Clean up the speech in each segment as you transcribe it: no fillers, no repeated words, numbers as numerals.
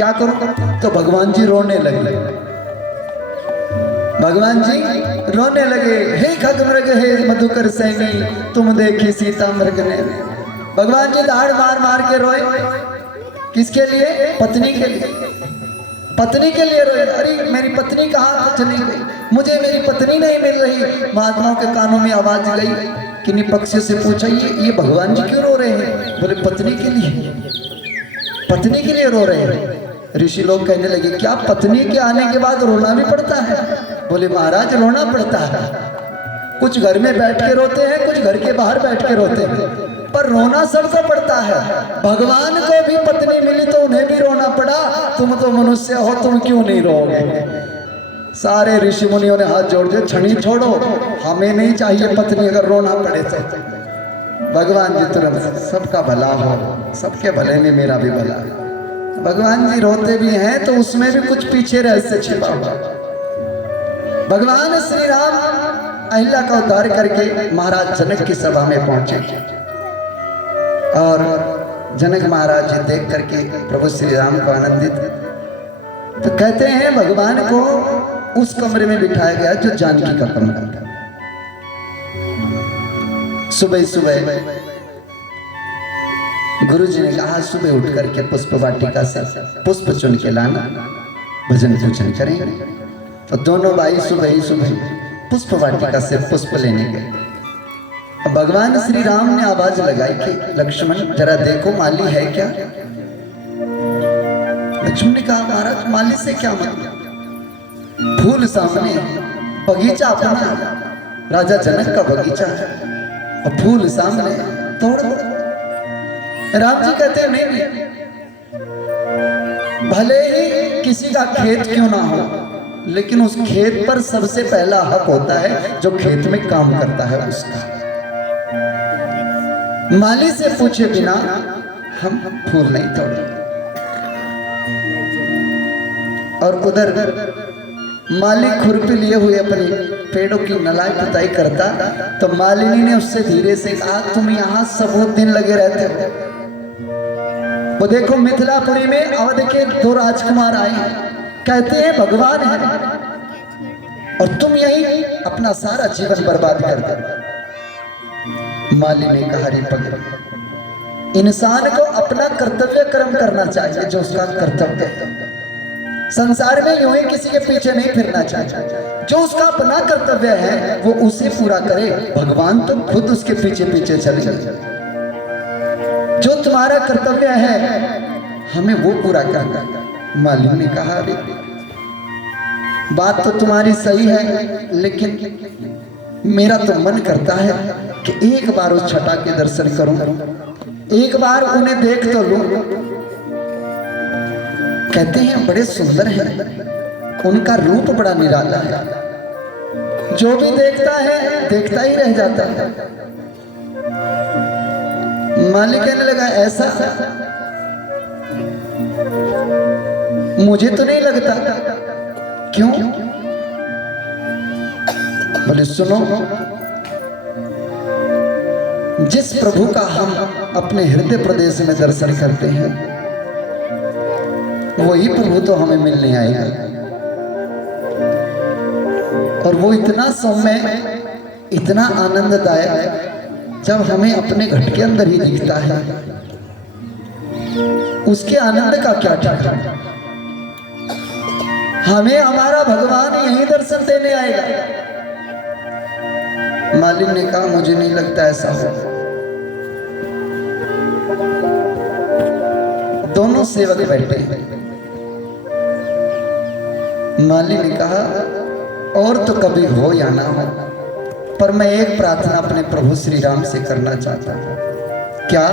क्या करूं? तो भगवान जी रोने लगे। भगवान जी रोने लगे, हे खगमृग हे मधुकर सैनी, तुम देखी सीता मृग ने। भगवान जी दाढ़ मार मार के रोए। किसके लिए? पत्नी के लिए। पत्नी के लिए रोए। अरे मेरी पत्नी कहाँ चली गई, मुझे मेरी पत्नी नहीं मिल रही। महात्माओं के कानों में आवाज गई। किन्हीं पक्षी से पूछा, ये भगवान जी क्यों रो रहे हैं? बोले पत्नी के लिए, पत्नी के लिए रो रहे हैं। ऋषि लोग कहने लगे, क्या पत्नी के आने के बाद रोना भी पड़ता है? बोले महाराज रोना पड़ता है। कुछ घर में बैठ के रोते हैं, कुछ घर के बाहर बैठ के रोते हैं, पर रोना सबको पड़ता है। भगवान को भी पत्नी मिली तो उन्हें भी रोना पड़ा। तुम तो मनुष्य हो, तुम क्यों नहीं रोओगे? सारे ऋषि मुनियों ने हाथ जोड़ दिए, छड़ी छोड़ो, हमें नहीं चाहिए पत्नी, अगर रोना पड़े तो। भगवान जी तुरंत, सबका भला हो, सबके भले में मेरा भी भला है। भगवान जी रोते भी हैं तो उसमें भी कुछ पीछे रहस्य छिपा हुआ। भगवान श्री राम अहिल्या का उद्धार करके महाराज जनक की सभा में पहुंचे और जनक महाराज जी देख करके प्रभु श्री राम को आनंदित, तो कहते हैं भगवान को उस कमरे में बिठाया गया जो जानकी का कमरा था। सुबह सुबह गुरु जी ने कहा, सुबह उठ करके पुष्प वाटिका से पुष्प चुन के लाना, भजन पूजन करेंगे। तो दोनों भाई सुबह ही सुबह पुष्प वाटिका से पुष्प लेने गए। अब भगवान श्री राम ने आवाज लगाई कि लक्ष्मण जरा देखो माली है क्या? लक्ष्मण ने कहा, महाराज माली से क्या मतलब? फूल सामने, बगीचा अपना, राजा जनक का बगीचा है और फूल सामने, तोड़ो। राम जी कहते हैं, नहीं, भले ही किसी का खेत क्यों ना हो, लेकिन उस खेत पर सबसे पहला हक होता है जो खेत में काम करता है उसका। माली से पूछे बिना हम फूल नहीं तोड़े। और उधर माली खुरपी लिए हुए अपने पेड़ों की नलाई पुताई करता, तो मालिनी ने उससे धीरे से कहा, तुम यहाँ सब दिन लगे रहते हो। वो देखो मिथिलापुरी में अवध के 2 राजकुमार आए, कहते हैं भगवान है, और तुम यही अपना सारा जीवन बर्बाद कर दो। माली ने कहा, रे पगले, इंसान को अपना कर्तव्य कर्म करना चाहिए जो उसका कर्तव्य है। संसार में यूं ही किसी के पीछे नहीं फिरना चाहिए। जो उसका अपना कर्तव्य है वो उसे पूरा करे, भगवान तो खुद उसके पीछे पीछे चले जाए। जो तुम्हारा कर्तव्य है हमें वो पूरा करना। मालिनी ने कहा, रे बात तो तुम्हारी सही है, लेकिन मेरा तो मन करता है कि एक बार उस छटा के दर्शन करूं, एक बार उन्हें देख तो लूं। कहते हैं बड़े सुंदर है, उनका रूप बड़ा निराला है, जो भी देखता है देखता ही रह जाता है। मालिक कहने लगा, ऐसा मुझे तो नहीं लगता। क्यों? बोले सुनो, जिस प्रभु का हम अपने हृदय प्रदेश में दर्शन करते हैं वही प्रभु तो हमें मिलने आएगा, और वो इतना सौम्य, इतना आनंददायक, जब हमें अपने घट के अंदर ही दिखता है, उसके आनंद का क्या ठिकाना। हमें हमारा भगवान यही दर्शन देने आएगा। मालिक ने कहा, मुझे नहीं लगता ऐसा हो। दोनों सेवक बैठे। मालिक ने कहा, और तो कभी हो या ना हो, पर मैं एक प्रार्थना अपने प्रभु श्री राम से करना चाहता हूं। क्या?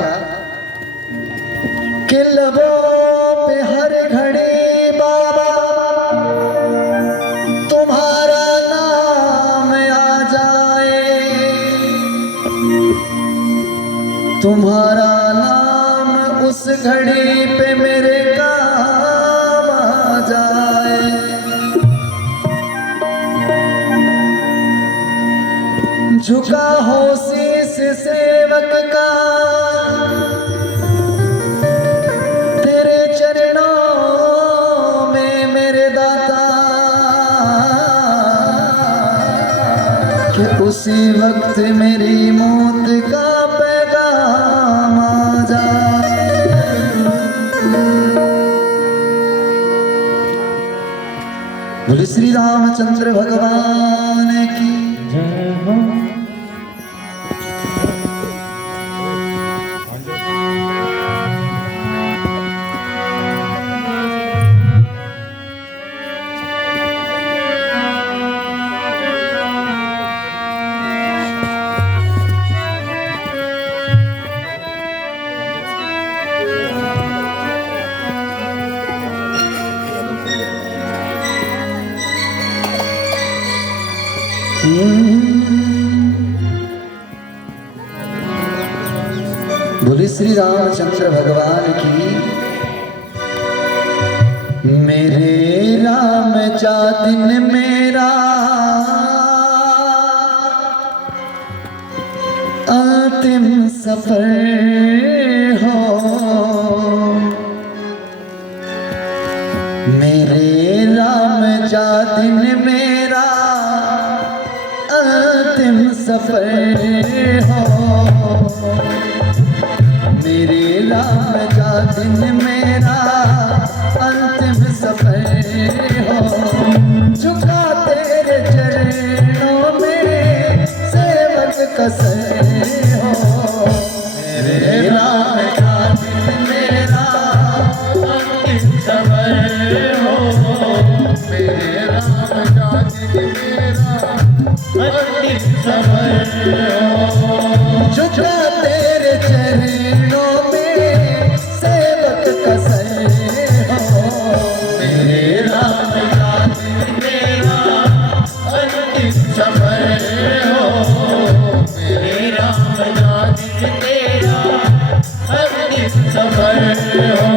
कि लबों पे हर घड़ी बाबा तुम्हारा नाम आ जाए, तुम्हारा नाम उस घड़ी पे मेरे काम आ जाए। झुका हो शीश सेवक का तेरे चरणों उसी वक्त मेरी मौत का पैगाम आ जा। बोले श्री रामचंद्र भगवान की जय हो। बोले श्री रामचंद्र भगवान की। मेरे राम जा दिन मेरा अंतिम सफर हो। मेरे राम जा दिन मेरा अंतिम सफर हो। मेरे राम जा दिन मेरा अंतिम सफर हो। झुका तेरे चरणों में सेवक कसर हो। मेरे राम जा दिन मेरा अंतिम सफर हो। मेरे राम जा दिन मेरा अंतिम सफर हो। झुका तेरे चरणों में सेवक कसर हो। मेरे राम जा दिन मेरा अंतिम सफर हो। मेरे राम जा दिन मेरा अंतिम सफर हो।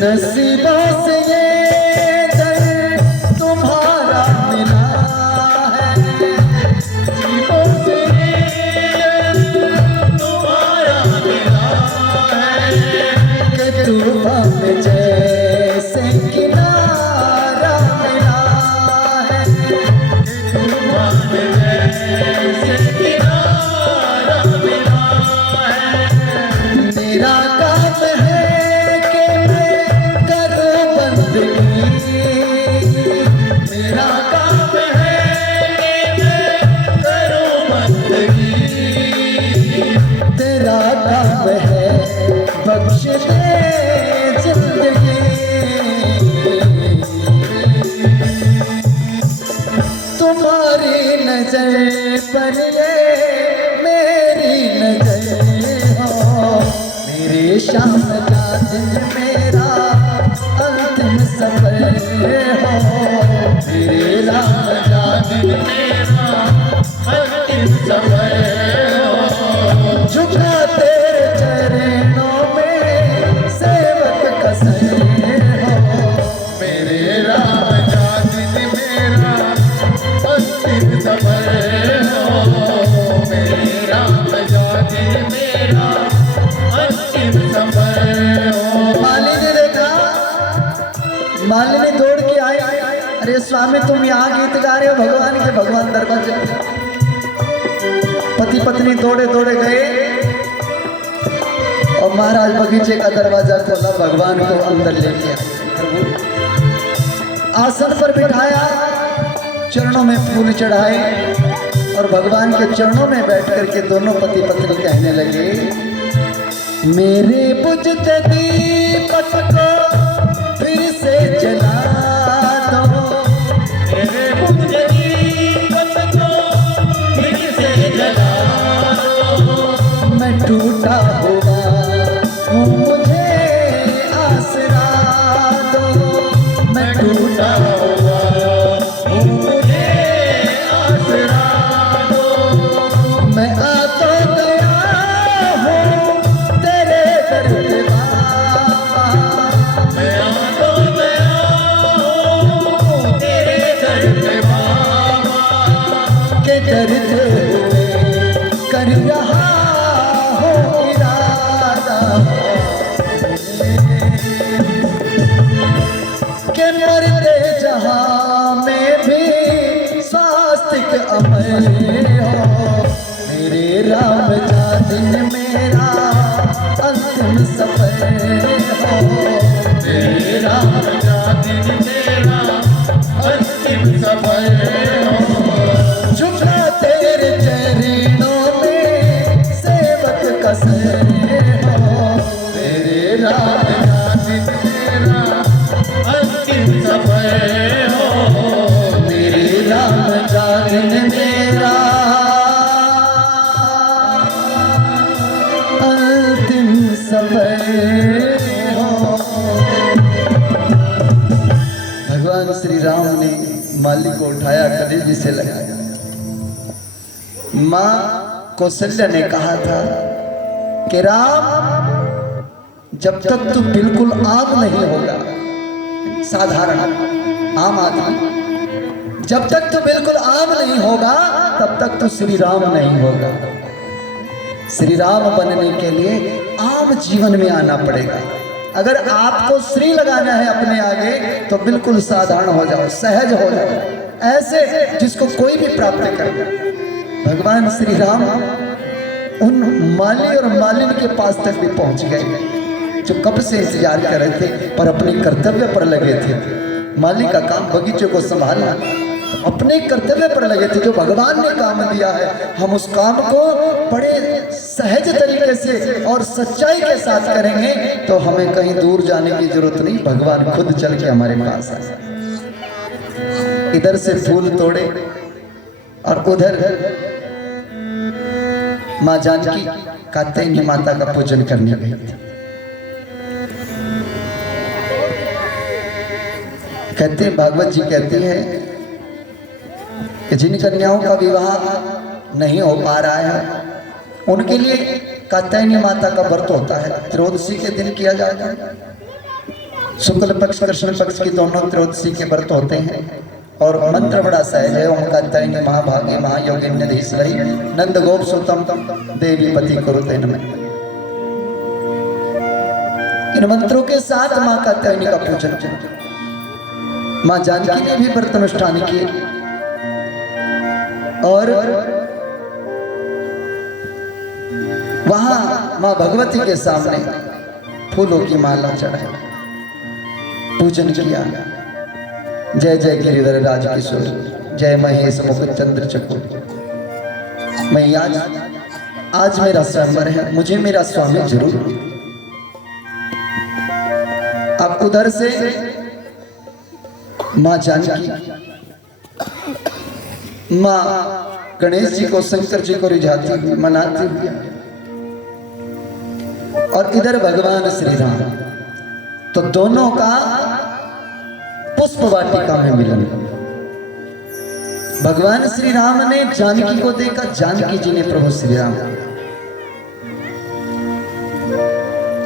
नसीबों से ये दर तुम्हारा मिला है। नसीबों से ये दर तुम्हारा मिला है। कि तूफान में जैसे किनारा मिला है। कि तूफान में जैसे किनारा मिला है। मेरा काम है मेरा काम है कि मैं करूं बंदगी। तेरा काम है बख्श दे जिंदगी। तुम्हारी नजर पर ये मेरी नजर हो। मेरे शाम का दिन मेरा अंतिम सफर हो। मेरे राम जा दिन मेरा अंतिम सफर हो। झुका तेरे चरणों में सेवक कसर हो। मेरे राम जा दिन मेरा अंतिम सफर हो। मेरे राम जा दिन मेरा अंतिम सफर हो। माली ने देखा, मालिनी दौड़ के आई। अरे स्वामी तुम यहाँ गीत गा रहे हो भगवान के। भगवान दरवाजे। पति पत्नी दौड़े दौड़े गए और महाराज बगीचे का दरवाजा खोला। भगवान को अंदर लेके आसन पर बिठाया, चरणों में फूल चढ़ाए और भगवान के चरणों में बैठ करके दोनों पति पत्नी कहने लगे। मेरे बुझते दीपक को फिर से जला दो। मेरे बुझते दीपक को फिर से जला दो। मैं टूटा हुआ हूँ मुझे आसरा दो। मैं टूटा हुआ हूँ मुझे आसरा दो। समय हो मेरे राम जा दिन मेरा अंतिम समय हो मेरे राम जा दिन मेरा अंतिम समय हो। झुका तेरे चरणों में सेवक कसे हो मेरे राम जा दिन मेरा अंतिम समय हो। मेरे राम जा दिन मेरा अंतिम समय हो। भगवान श्री राम ने माली को उठाया, कलेजे से लगाया। माँ कौशल्या ने कहा था कि राम जब तक तू बिल्कुल आम नहीं होगा, साधारण आम आदमी, जब तक तू बिल्कुल आम नहीं होगा तब तक तू श्री राम नहीं होगा। श्री राम बनने के लिए आम जीवन में आना पड़ेगा। अगर आपको श्री लगाना है अपने आगे तो बिल्कुल साधारण हो जाओ, सहज हो जाओ, ऐसे जिसको कोई भी प्राप्त कर। भगवान श्री राम उन माली और मालिन के पास तक भी पहुंच गए जो कब से इंतजार कर रहे थे पर अपने कर्तव्य पर लगे थे। माली का काम बगीचे को संभालना, तो अपने कर्तव्य पर लगे थे। जो भगवान ने काम दिया है हम उस काम को बड़े सहज तरीके से और सच्चाई के साथ करेंगे तो हमें कहीं दूर जाने की जरूरत नहीं, भगवान खुद चल के हमारे पास आए। इधर से फूल तोड़े और उधर माँ जानकी कात्यायनी माता का पूजन करने गई थी। कहते हैं, भागवत जी कहती है कि जिन कन्याओं का विवाह नहीं हो पा रहा है उनके लिए कात्यायनी माता का व्रत होता है। त्रयोदशी के दिन किया जाता है। शुक्ल पक्ष कृष्ण पक्ष की दोनों त्रयोदशी के व्रत होते हैं और मंत्र बड़ा सहज है। ओम कात्यायनी महाभागे महायोगिन्य धीश्वरी नंद गोप सुतम देवी पति कुरुते नमः। इन मंत्रों के साथ माँ कात्यायनी का पूजन किया। माँ जानकी ने भी व्रत अनुष्ठान किए और वहां माँ भगवती के सामने फूलों की माला चढ़ाई, पूजन किया। जय जय गिरिधर राज किशोर, जय महेश मुकुट चंद्र चकोर। मैं आज मेरा स्वयंवर है, मुझे मेरा स्वामी जरूर। अब उधर से माँ जानकी माँ गणेश जी को शंकर जी को रिझाती हुई मनाती हुई और इधर भगवान श्री राम, तो दोनों का पुष्प वाटिका में मिलन। भगवान श्री राम ने जानकी को देखा, जानकी जी ने प्रभु श्री राम।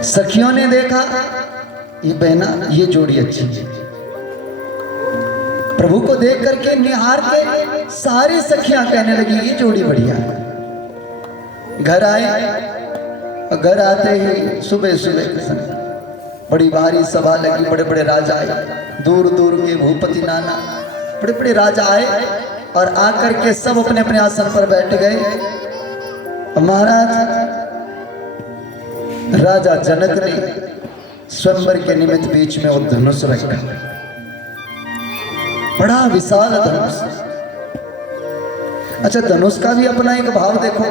सखियों ने देखा ये बहना, ये जोड़ी अच्छी है। प्रभु को देख करके निहार के सारी सखियां कहने लगी ये जोड़ी बढ़िया है। घर आए, घर आते ही सुबह सुबह बड़ी भारी सभा लगी। बड़े बड़े राजा आए, दूर दूर के भूपति नाना बड़े बड़े राजा आए और आकर के सब अपने अपने आसन पर बैठ गए। महाराज राजा जनक ने स्वयंवर के निमित्त बीच में वो धनुष रखा, बड़ा विशाल धनुष। अच्छा, धनुष का भी अपना एक भाव देखो।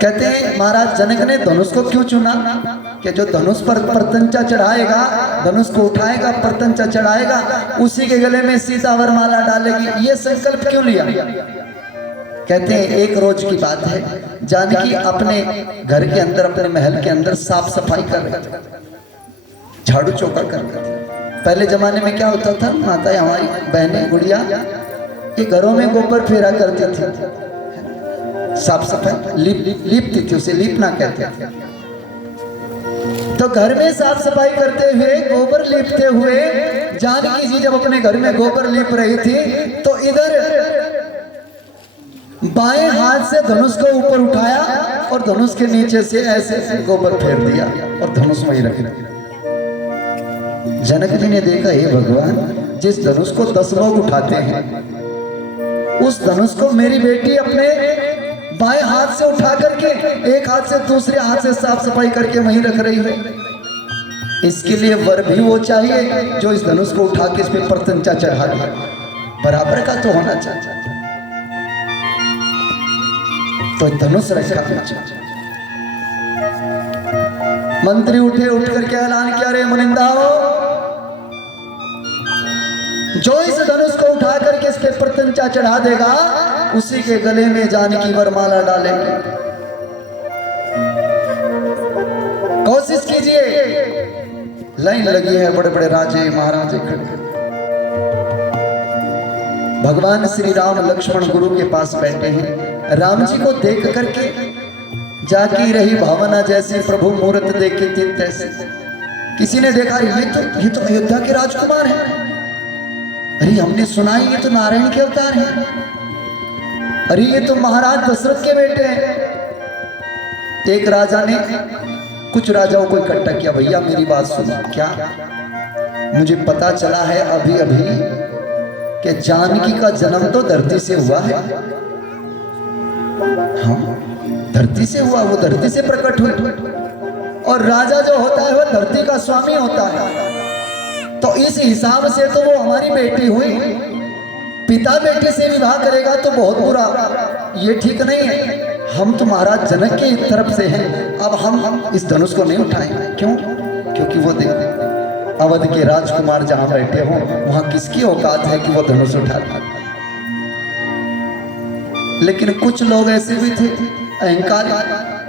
कहते हैं महाराज जनक ने धनुष को क्यों चुना कि जो धनुष पर प्रतंचा चढ़ाएगा, धनुष को उठाएगा, प्रतंचा चढ़ाएगा, उसी के गले में सीता वरमाला डालेगी। ये संकल्प क्यों लिया? कहते हैं एक रोज की बात है, जानकी अपने घर के अंदर, अपने महल के अंदर साफ सफाई कर रहे थे, झाड़ू चौका कर रहे थे। पहले जमाने में क्या होता था, माता हमारी बहनें गुड़िया ये घरों में गोबर फेरा करती थी, साफ सफाई लीपती थी, उसे लीपना कहते थे। तो घर में साफ सफाई करते हुए, गोबर लीपते हुए जानकी जी जब अपने घर में गोबर लीप रही थी तो इधर बाएं हाथ से धनुष को ऊपर उठाया और धनुष के नीचे से ऐसे गोबर फेर दिया और धनुष वहीं रख दिया। जनक जी ने देखा, हे भगवान, जिस धनुष को 10 लोग उठाते हैं उस धनुष को मेरी बेटी अपने बाएं हाथ से उठा करके एक हाथ से दूसरे हाथ से साफ सफाई करके वहीं रख रही है। इसके लिए वर भी वो चाहिए जो इस धनुष को उठा के इस पे प्रत्यंचा चढ़ा दे। बराबर का तो होना चाहिए। तो धनुष रखा पीछे। मंत्री उठे, उठ करके ऐलान किया, रे मुनिंदाओ, जो इस धनुष को उठा करके इस पे प्रत्यंचा चढ़ा देगा उसी के गले में जानकी वरमाला डालेंगे। कोशिश कीजिए। लाइन लगी है, बड़े बड़े राजे महाराजे खड़े। भगवान श्री राम लक्ष्मण गुरु के पास बैठे हैं। राम जी को देख करके जाकी रही भावना जैसे प्रभु मूर्त देखे तीन तैसे। किसी ने देखा ये तो अयोध्या के राजकुमार हैं। अरे हमने सुना ये तो नारायण के अवतार हैं। अरे ये तो महाराज दशरथ के बेटे हैं। एक राजा ने कुछ राजाओं को इकट्ठा किया, भैया मेरी बात सुनो। क्या? मुझे पता चला है अभी अभी कि जानकी का जन्म तो धरती से हुआ है। हाँ, धरती से हुआ, वो धरती से प्रकट हुई। और राजा जो होता है वह धरती का स्वामी होता है। तो इस हिसाब से तो वो हमारी बेटी हुई। पिता बेटी से विवाह करेगा तो बहुत बुरा, ये ठीक नहीं है। हम तो महाराज जनक की तरफ से हैं, अब हम इस धनुष को नहीं उठाएंगे। क्यों? क्योंकि वो देख अवध के राजकुमार जहां बैठे हों वहां किसकी औकात है कि वो धनुष उठा ले। लेकिन कुछ लोग ऐसे भी थे अहंकारी,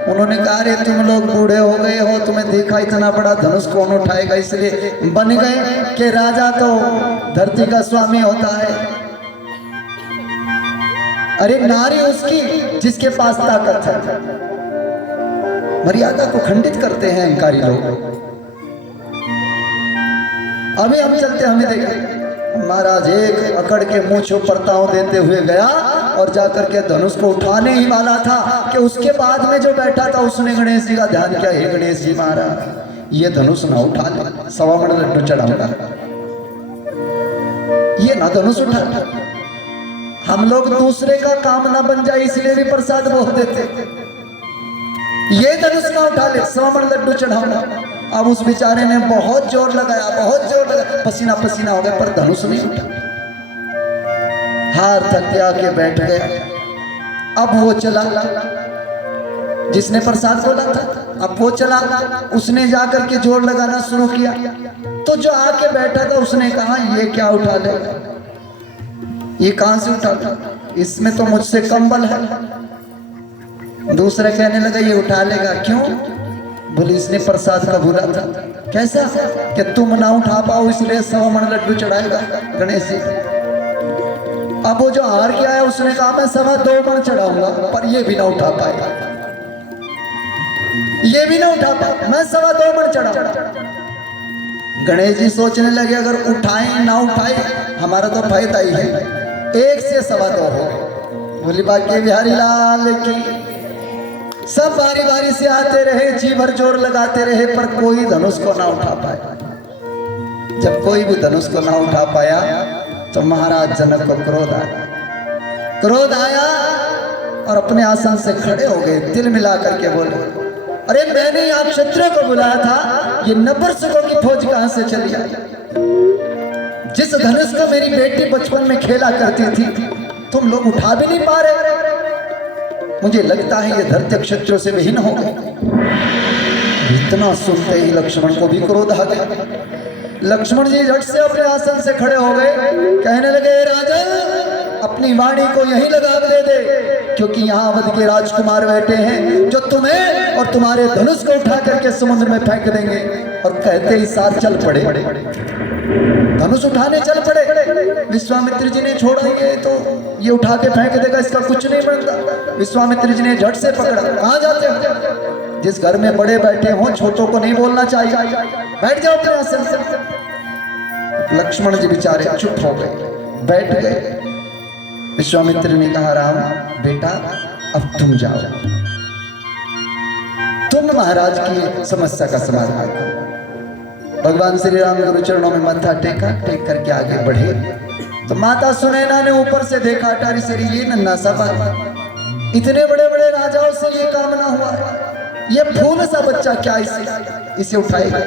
उन्होंने कहा, रे तुम लोग बूढ़े हो गए हो, तुम्हें देखा इतना बड़ा धनुष कौन उठाएगा, इसलिए बन गए कि राजा तो धरती का स्वामी होता है। अरे नारी उसकी जिसके पास ताकत है। मर्यादा को खंडित करते हैं अहंकारी लोग। अभी हम चलते, हमें देखे महाराज एक अकड़ के मुंह छो परताओं देते हुए गया और जाकर के धनुष को उठाने ही वाला था कि उसके बाद में जो बैठा था उसने गणेश जी का ध्यान किया। हे गणेश जी महाराज, ये धनुष ना उठा ले, सवा मण लड्डू चढ़ाऊंगा। ये ना धनुष उठा। हम लोग दूसरे का काम ना बन जाए इसलिए भी प्रसाद बोल देते। ये धनुष ना उठा ले, सवा मण लड्डू चढ़ाऊंगा। अब उस बेचारे ने बहुत जोर लगाया, बहुत जोर लगाया, पसीना पसीना हो गया, पर धनुष नहीं उठा। हार थक के बैठ गया। अब वो चला जिसने प्रसाद बोला था, अब वो चला, उसने जाकर के जोर लगाना शुरू किया। तो जो आके बैठा था उसने कहा, ये क्या उठा ले, ये कहां से उठा, इसमें तो मुझसे कम बल है। दूसरे कहने लगा, ये उठा लेगा। क्यों? बोले इसने प्रसाद का भूला था। कैसा? कि तुम ना उठा पाओ इसलिए सवा मण लड्डू चढ़ाएगा गणेश जी। अब वो जो हार गया है उसने कहा, मैं सवा 2 मण चढ़ाऊंगा, पर ये भी ना उठा पाएगा, ये भी ना उठा पाए, मैं सवा 2 मण चढ़ाऊंगा। गणेश जी सोचने लगे, अगर उठाए ना उठाए हमारा तो फायदा ही है, 1 से सवा 2 हो। बोली बाकी बिहारी लाल की। सब बारी बारी से आते रहे, जी भर जोर लगाते रहे, पर कोई धनुष को ना उठा पाया। जब कोई भी धनुष को ना उठा पाया तो महाराज जनक को क्रोध आया। क्रोध आया और अपने आसन से खड़े हो गए, दिल मिला करके बोले, अरे मैंने यहाँ क्षत्रियों को बुलाया था, ये नपुंसकों की फौज कहां से चली आई? जिस धनुष को मेरी बेटी बचपन में खेला करती थी तुम लोग उठा भी नहीं पा रहे। मुझे लगता है ये धरती क्षत्रियों से विहीन हो गए। इतना सुनते ही लक्ष्मण को भी क्रोध आ गया। लक्ष्मण जी झट से अपने आसन से खड़े हो गए, कहने लगे, राजा अपनी वाणी को यहीं लगा दे, क्योंकि यहाँ अवध के राजकुमार बैठे हैं जो तुम्हें और तुम्हारे धनुष को उठा करके समुद्र में फेंक देंगे। और कहते ही साथ चल पड़े, धनुष उठाने चल पड़े। विश्वामित्र जी ने छोड़ा, ये उठा के फेंक देगा, इसका कुछ नहीं बनता। विश्वामित्र जी ने झट से पकड़ा, कहाँ जाते हो? जिस घर में बड़े बैठे हों छोटों को नहीं बोलना चाहिए, बैठ जाओ अपने आसन से। लक्ष्मण जी बेचारे चुप हो गए, बैठ गए। विश्वामित्र ने कहा, राम बेटा अब तुम जाओ, तुम महाराज की समस्या का समाधान करो। भगवान श्री राम गुरु चरणों में माथा टेका, टेक करके आगे बढ़े। तो माता सुनैना ने ऊपर से देखा, अटारी सरी ये नन्हा सा बालक, इतने बड़े बड़े राजाओं से ये काम ना हुआ, ये फूल सा बच्चा क्या इसे उठाएगा।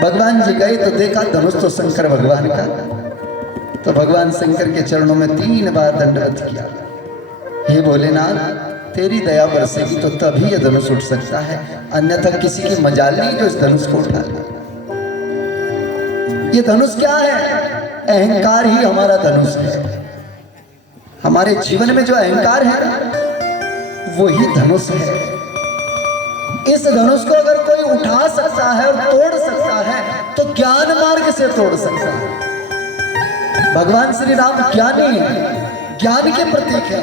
भगवान जी गए तो देखा धनुष तो शंकर भगवान का, तो भगवान शंकर के चरणों में 3 बार दंडवत किया। हे भोलेनाथ, तेरी दया बरसेगी तो तभी ये धनुष उठ सकता है, अन्यथा किसी की मजाल नहीं जो इस धनुष को उठा ले। ये धनुष क्या है? अहंकार ही हमारा धनुष है। हमारे जीवन में जो अहंकार है वही धनुष है। इस धनुष को अगर कोई उठा सकता है और तोड़ सकता है तो ज्ञान मार्ग से तोड़ सकता है। भगवान श्री राम ज्ञानी है, ज्ञान के प्रतीक है।